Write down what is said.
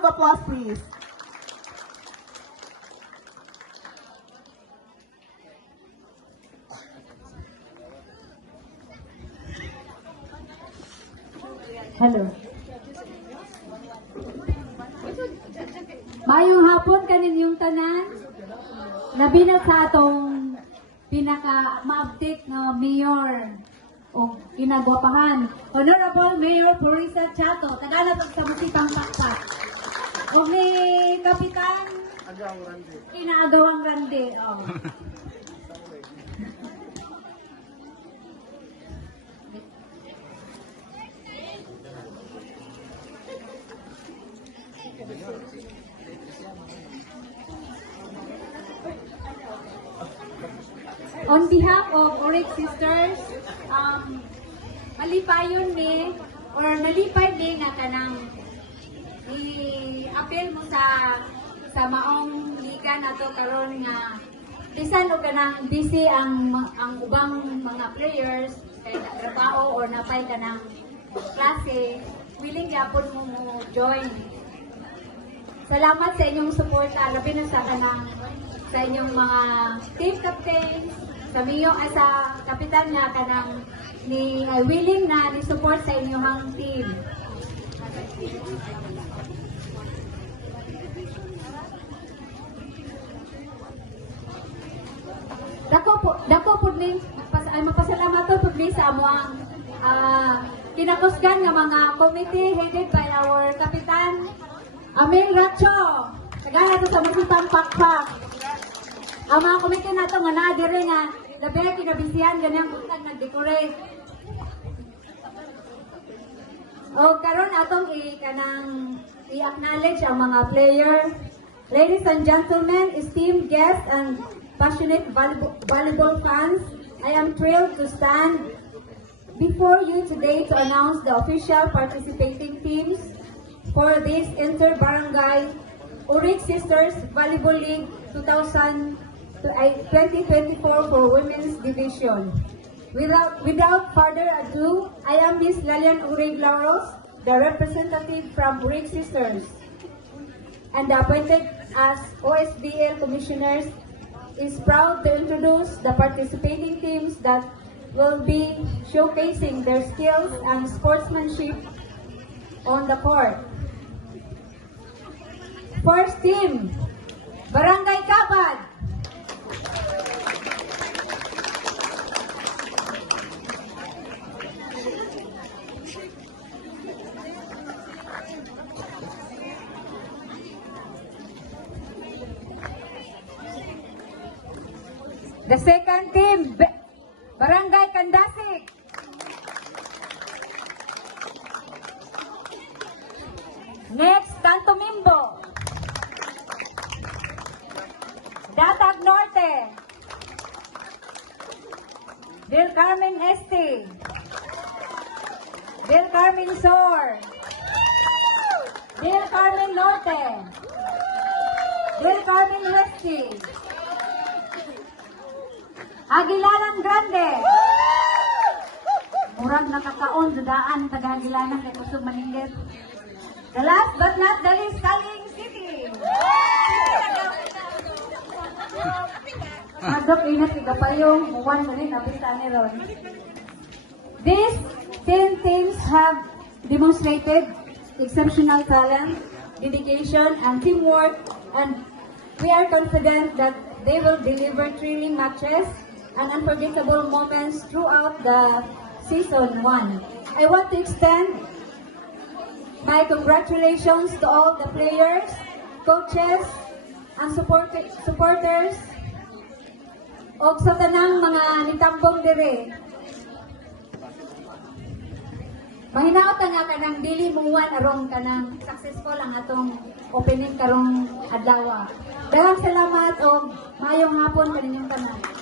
of applause, please. Hello. Mayong hapon kaninyong tanan. Nabinat sa atong pinaka ma-update na mayor o kinagwapahan. Honorable Mayor Purisa Chato, tagala pag sa Musipang Pakpak. O ni Kapitan Kinaagawang Rande. Oh. On behalf of Oryx Sisters, malipayon ni or nalipay ni nga kanang i-appeal mo sa maong liga nato karon nga bisan o kanang busy ang ubang mga players kay trabaho or napay kanang klase, willing gyapon mo join. Salamat sa inyong suporta, labi na sa inyong mga team captains, sa miyo sa kapitan nga kanang ni willing na ni support sa inyong team. Dako po ni magpasalamat po ni sa amuang kinakusgan nga mga committee headed by our kapitan Amel Racho. Tagala to sa Musipang Pakpak. Ang mga committee nato nga nadire nga labi kinabisihan ganyang buntag nag-decorate. O karon atong i-acknowledge ang mga player. Ladies and gentlemen, esteemed guests and passionate volleyball fans, I am thrilled to stand before you today to announce the official participating teams for this Inter-Barangay Oryx Sisters Volleyball League 2024 for Women's Division. Without further ado, I am Miss Lalian Urig-Lauros, the representative from Oryx Sisters, and appointed as OSBL Commissioners, is proud to introduce the participating teams that will be showcasing their skills and sportsmanship on the court. First team, Barangay Kapad. The second team, Barangay Kandasik. Next, Tanto Mimbo. Datag Norte. Del Carmen Este. Del Carmen Sur. Del Carmen Norte. Del Carmen Weste. Aguilanan Grande. Murag nakakaon sa daan taga Aguilanan kay kusog maningit. The last but not the least, Caling City. Adok inat igapayong muwan na rin abista ni Ron. These 10 teams have demonstrated exceptional talent, dedication, and teamwork, and we are confident that they will deliver thrilling matches and unforgettable moments throughout the season 1. I want to extend my congratulations to all the players, coaches, and supporters o sa tanang mga nitambong dire. Mahinaot nga kanang dili muwan arong kanang successful ang atong opening karong adlaw. Daghang salamat o mayong hapon kaninyong tanan.